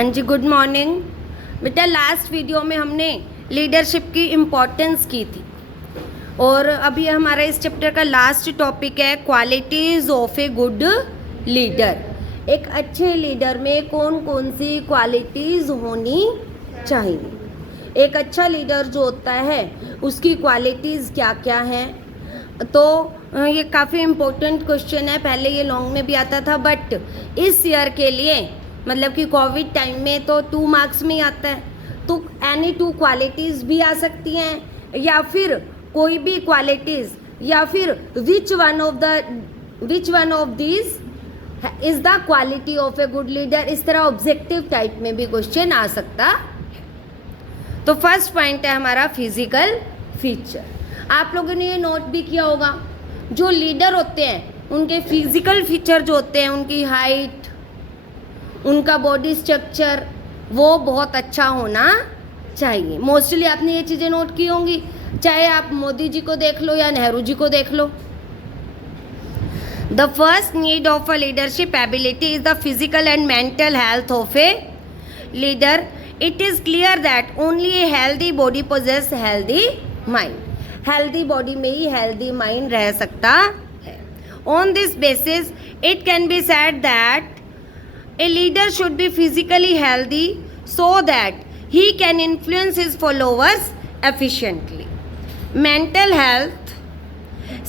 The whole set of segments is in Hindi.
हाँ जी, गुड मॉर्निंग बेटा। लास्ट वीडियो में हमने लीडरशिप की इम्पोर्टेंस की थी और अभी हमारा इस चैप्टर का लास्ट टॉपिक है qualities of a good leader. एक अच्छे लीडर में कौन कौन सी क्वालिटीज़ होनी चाहिए। एक अच्छा लीडर जो होता है उसकी क्वालिटीज़ क्या क्या हैं। तो ये काफ़ी इम्पोर्टेंट क्वेश्चन है, पहले ये लॉन्ग में भी आता था बट इस ईयर के लिए मतलब कि कोविड टाइम में तो 2 मार्क्स में ही आता है। तो एनी 2 क्वालिटीज़ भी आ सकती हैं या फिर कोई भी क्वालिटीज़ या फिर which one of these is the quality of a good leader. इस तरह ऑब्जेक्टिव टाइप में भी क्वेश्चन आ सकता है। तो फर्स्ट पॉइंट है हमारा फिजिकल फीचर। आप लोगों ने ये नोट भी किया होगा, जो लीडर होते हैं उनके फिजिकल फीचर जो होते हैं, उनकी हाइट, उनका बॉडी स्ट्रक्चर वो बहुत अच्छा होना चाहिए। मोस्टली आपने ये चीज़ें नोट की होंगी, चाहे आप मोदी जी को देख लो या नेहरू जी को देख लो। The first need of a leadership ability is the physical and mental health of a leader. It is clear that only a healthy body possesses healthy mind. Healthy body में ही हेल्दी माइंड रह सकता है। On this basis it can be said that a leader should be physically healthy so that he can influence his followers efficiently. Mental health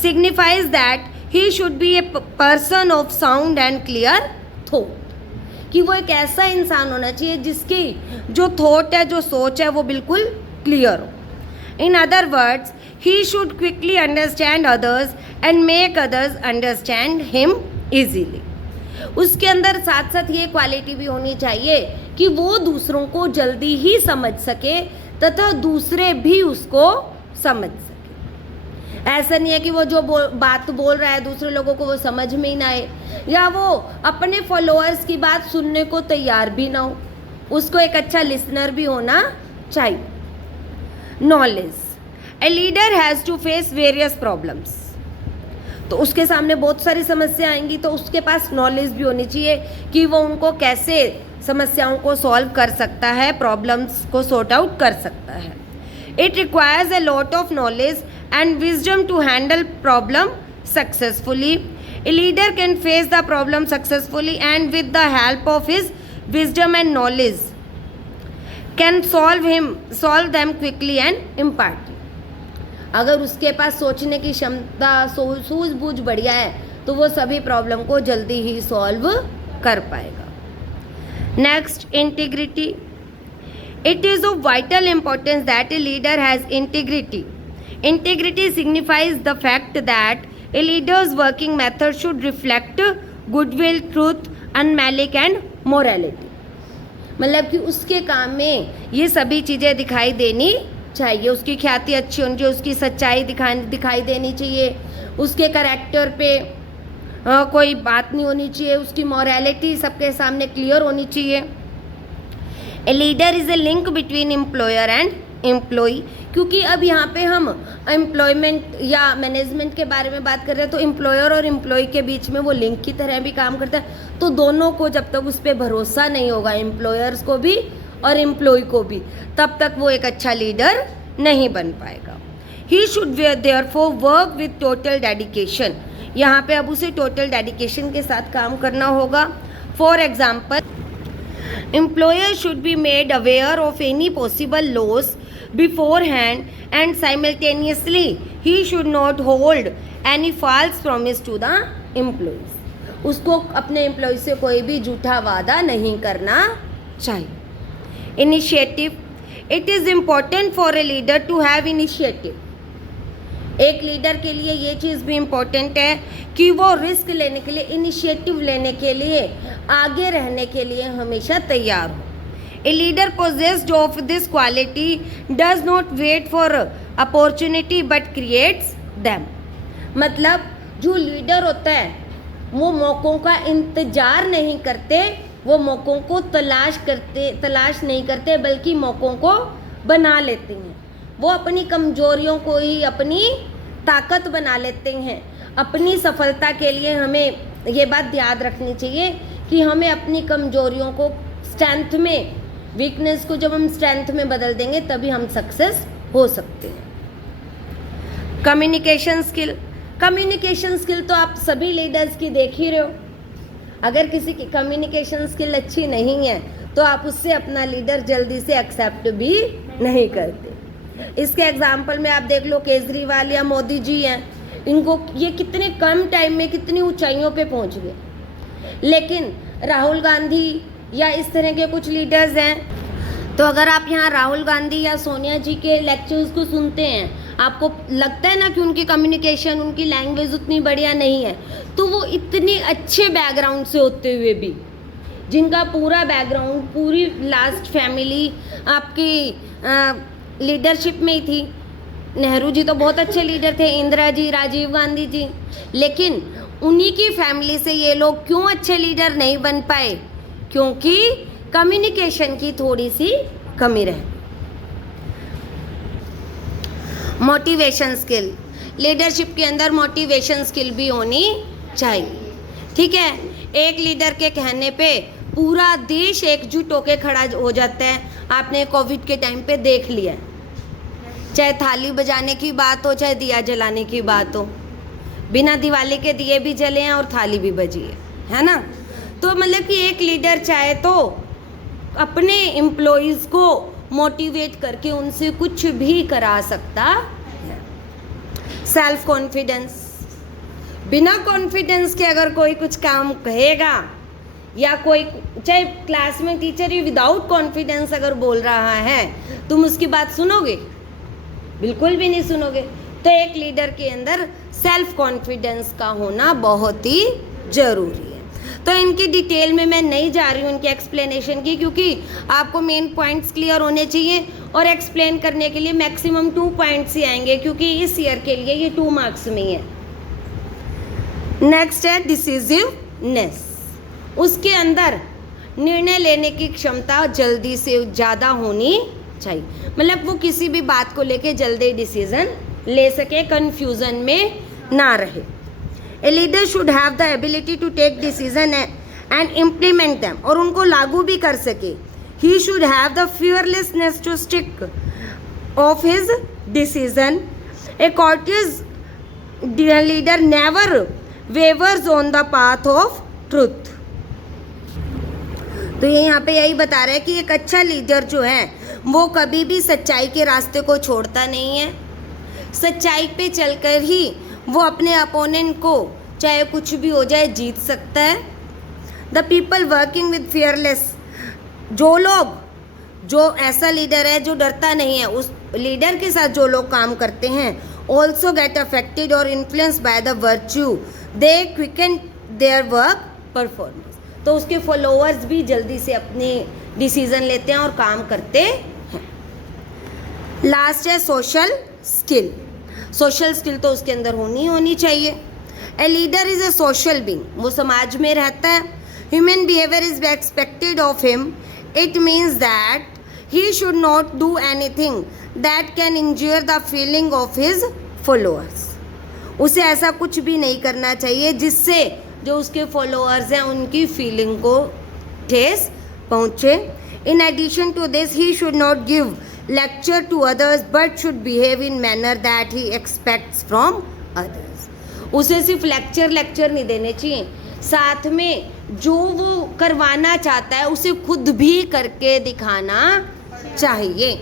signifies that he should be a person of sound and clear thought. कि वो एक ऐसा इंसान होना चाहिए जिसकी जो थॉट है, जो सोच है वो बिल्कुल क्लियर हो। In other words, he should quickly understand others and make others understand him easily. उसके अंदर साथ साथ ये क्वालिटी भी होनी चाहिए कि वो दूसरों को जल्दी ही समझ सके तथा दूसरे भी उसको समझ सके। ऐसा नहीं है कि वो जो बात बोल रहा है दूसरे लोगों को वो समझ में ही ना आए, या वो अपने फॉलोअर्स की बात सुनने को तैयार भी ना हो। उसको एक अच्छा लिसनर भी होना चाहिए। Knowledge. A leader has to face various problems. तो उसके सामने बहुत सारी समस्या आएंगी, तो उसके पास नॉलेज भी होनी चाहिए कि वो उनको कैसे समस्याओं को सॉल्व कर सकता है, प्रॉब्लम्स को सॉर्ट आउट कर सकता है। It requires a lot of knowledge and wisdom to handle problem successfully. A leader can face the problem successfully and with the help of his wisdom and knowledge can solve them quickly and impartially. अगर उसके पास सोचने की क्षमता, सूझबूझ बढ़िया है तो वो सभी प्रॉब्लम को जल्दी ही सॉल्व कर पाएगा। Next, integrity. It is of vital importance that a leader has integrity. Integrity signifies the fact that a leader's working method should reflect goodwill, truth, unmalice and morality. मतलब कि उसके काम में ये सभी चीज़ें दिखाई देनी चाहिए। उसकी ख्याति अच्छी होनी चाहिए, उसकी सच्चाई दिखाई देनी चाहिए, उसके करैक्टर पे कोई बात नहीं होनी चाहिए, उसकी मॉरलिटी सबके सामने क्लियर होनी चाहिए। A leader is a link between employer and employee. क्योंकि अब यहाँ पे हम एम्प्लॉयमेंट या मैनेजमेंट के बारे में बात कर रहे हैं, तो एम्प्लॉयर और एम्प्लॉई के बीच में वो लिंक की तरह भी काम करता है। तो दोनों को जब तक उस पर भरोसा नहीं होगा, एम्प्लॉयर्स को भी और एम्प्लॉय को भी, तब तक वो एक अच्छा लीडर नहीं बन पाएगा। He should therefore work with total dedication. यहाँ पे अब उसे टोटल डेडिकेशन के साथ काम करना होगा। For example, employer should be made aware of any possible loss beforehand and simultaneously he should not hold any false promise to the employees. उसको अपने एम्प्लॉय से कोई भी झूठा वादा नहीं करना चाहिए। Initiative. It is important for a leader to have initiative. एक लीडर के लिए ये चीज़ भी इम्पॉर्टेंट है कि वो रिस्क लेने के लिए, इनिशिएटिव लेने के लिए, आगे रहने के लिए हमेशा तैयार हो। A leader possessed of this quality does not wait for opportunity but creates them. मतलब जो लीडर होता है वो मौक़ों का इंतज़ार नहीं करते, वो मौक़ों को तलाश नहीं करते बल्कि मौक़ों को बना लेते हैं। वो अपनी कमज़ोरियों को ही अपनी ताकत बना लेते हैं। अपनी सफलता के लिए हमें ये बात याद रखनी चाहिए कि हमें अपनी कमज़ोरियों को स्ट्रेंथ में, वीकनेस को जब हम स्ट्रेंथ में बदल देंगे तभी हम सक्सेस हो सकते हैं। कम्युनिकेशन स्किल, कम्युनिकेशन स्किल तो आप सभी लीडर्स की देख ही रहे हो। अगर किसी की कम्युनिकेशन स्किल अच्छी नहीं है तो आप उससे अपना लीडर जल्दी से एक्सेप्ट भी नहीं करते। इसके एग्जाम्पल में आप देख लो, केजरीवाल या मोदी जी हैं, इनको ये कितने कम टाइम में कितनी ऊंचाइयों पे पहुंच गए। लेकिन राहुल गांधी या इस तरह के कुछ लीडर्स हैं, तो अगर आप यहाँ राहुल गांधी या सोनिया जी के लेक्चर्स को सुनते हैं, आपको लगता है ना कि उनकी कम्युनिकेशन, उनकी लैंग्वेज उतनी बढ़िया नहीं है, तो वो इतनी अच्छे बैकग्राउंड से होते हुए भी, जिनका पूरा बैकग्राउंड, पूरी लास्ट फैमिली आपकी लीडरशिप में ही थी। नेहरू जी तो बहुत अच्छे लीडर थे, इंदिरा जी, राजीव गांधी जी, लेकिन उन्हीं की फैमिली से ये लोग क्यों अच्छे लीडर नहीं बन पाए? क्योंकि कम्युनिकेशन की थोड़ी सी कमी रहे। मोटिवेशन स्किल, लीडरशिप के अंदर मोटिवेशन स्किल भी होनी चाहिए। ठीक है, एक लीडर के कहने पे पूरा देश एकजुट होकर खड़ा हो जाता है। आपने कोविड के टाइम पे देख लिया, चाहे थाली बजाने की बात हो, चाहे दिया जलाने की बात हो, बिना दिवाली के दिए भी जले हैं और थाली भी बजी है ना। तो मतलब कि एक लीडर चाहे तो अपने एम्प्लॉइज़ को मोटिवेट करके उनसे कुछ भी करा सकता है। सेल्फ कॉन्फिडेंस, बिना कॉन्फिडेंस के अगर कोई कुछ काम कहेगा या कोई, चाहे क्लास में टीचर ही विदाउट कॉन्फिडेंस अगर बोल रहा है, तुम उसकी बात सुनोगे? बिल्कुल भी नहीं सुनोगे। तो एक लीडर के अंदर सेल्फ कॉन्फिडेंस का होना बहुत ही ज़रूरी है। तो इनकी डिटेल में मैं नहीं जा रही हूँ इनके एक्सप्लेनेशन की, क्योंकि आपको मेन पॉइंट्स क्लियर होने चाहिए और एक्सप्लेन करने के लिए मैक्सिमम 2 पॉइंट्स ही आएंगे, क्योंकि इस ईयर के लिए ये 2 मार्क्स में ही है। नेक्स्ट है डिसिसिवनेस, उसके अंदर निर्णय लेने की क्षमता जल्दी से ज़्यादा होनी चाहिए। मतलब वो किसी भी बात को लेके जल्दी डिसीजन ले सके, कंफ्यूजन में ना रहे। A leader should have the ability to take decision and implement them, और उनको लागू भी कर सके। He should have the fearlessness to stick of his decision. A courteous leader never wavers on the path of truth. तो ये यहाँ पे यही बता रहा है कि एक अच्छा लीडर जो है वो कभी भी सच्चाई के रास्ते को छोड़ता नहीं है। सच्चाई पे चलकर ही वो अपने अपोनेंट को, चाहे कुछ भी हो जाए, जीत सकता है। The people working with fearless, जो ऐसा लीडर है जो डरता नहीं है, उस लीडर के साथ जो लोग काम करते हैं, ऑल्सो गेट अफेक्टेड और influence by the virtue, they quicken their work performance. तो उसके फॉलोअर्स भी जल्दी से अपने डिसीजन लेते हैं और काम करते हैं। लास्ट है सोशल स्किल। सोशल स्किल तो उसके अंदर होनी चाहिए। A leader is a social being, वो समाज में रहता है। Human behaviour is expected of him. It means that he should not do anything that can इंज्योर the feeling of his followers. उसे ऐसा कुछ भी नहीं करना चाहिए जिससे जो उसके फॉलोअर्स हैं उनकी फीलिंग को ठेस पहुँचे। In addition to this, he should not give lecture to others but should behave in manner that he expects from others. उसे सिर्फ लेक्चर नहीं देने चाहिए, साथ में जो वो करवाना चाहता है उसे खुद भी करके दिखाना चाहिए।